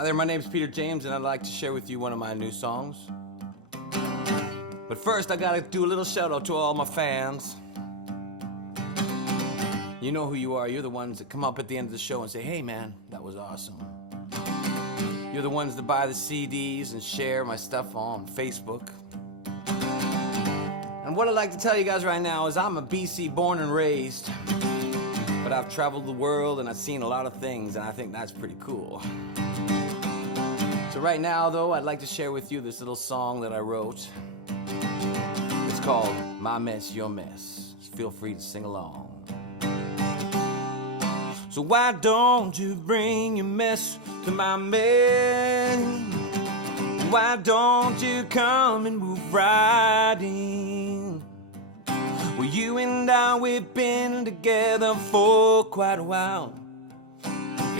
Hi there, my name's Peter James and I'd like to share with you one of my new songs. But first I gotta do a little shout out to all my fans. You know who you are, you're the ones that come up at the end of the show and say, hey man, that was awesome. You're the ones that buy the CDs and share my stuff on Facebook. And what I'd like to tell you guys right now is I'm a BC born and raised, but I've traveled the world and I've seen a lot of things and I think that's pretty cool. So right now though, I'd like to share with you this little song that I wrote. It's called My Mess, Your Mess. Feel free to sing along. So why don't you bring your mess to my mess? Why don't you come and move right in? Well, you and I, we've been together for quite a while.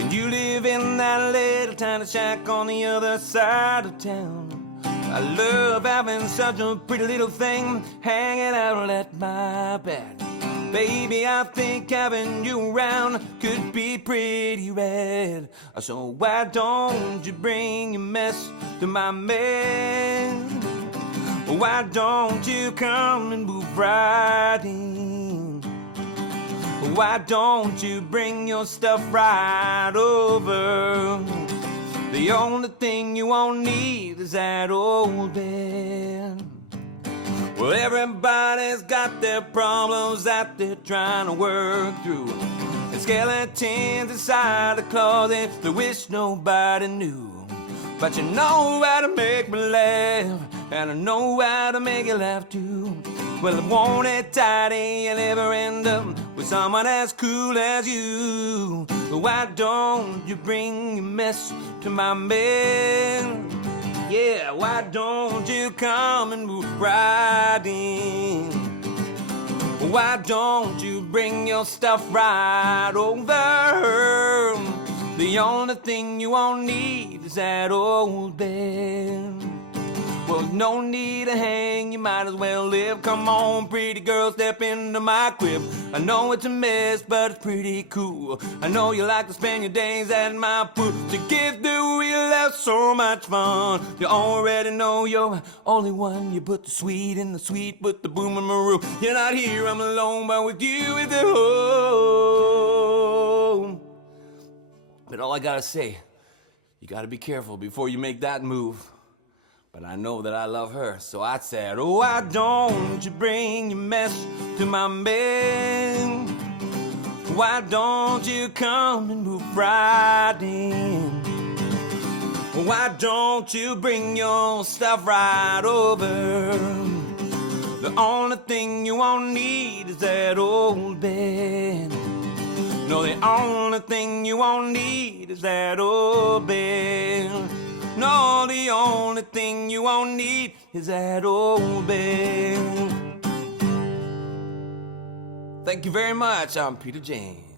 And you live in that little tiny shack on the other side of town. I love having such a pretty little thing hanging out at my back. Baby, I think having you around could be pretty rad. So why don't you bring your mess to my mess? Why don't you come and move right in? Why don't you bring your stuff right over? The only thing you won't need is that old bed. Well, everybody's got their problems that they're trying to work through, and skeletons inside the closet they wish nobody knew. But you know how to make me laugh, and I know how to make you laugh too. Well, I want it tidy, you'll ever end up with someone as cool as you. Why don't you bring your mess to my mess? Yeah, why don't you come and move right in? Why don't you bring your stuff right over? The only thing you won't need is that old bed. Well, no need to hang, you might as well live. Come on, pretty girl, step into my crib. I know it's a mess, but it's pretty cool. I know you like to spend your days at my pool. Together we'll have so much fun. You already know you're only one. You put the sweet in the sweet, put the boom in my room. You're not here, I'm alone, but with you is the home. But all I gotta say, you gotta be careful before you make that move. But I know that I love her, so I said, oh, why don't you bring your mess to my bed? Why don't you come and move right in? Why don't you bring your stuff right over? The only thing you won't need is that old bed. No, the only thing you won't need is that old bed. No, the only thing you won't need is that old bed. Thank you very much. I'm Peter James.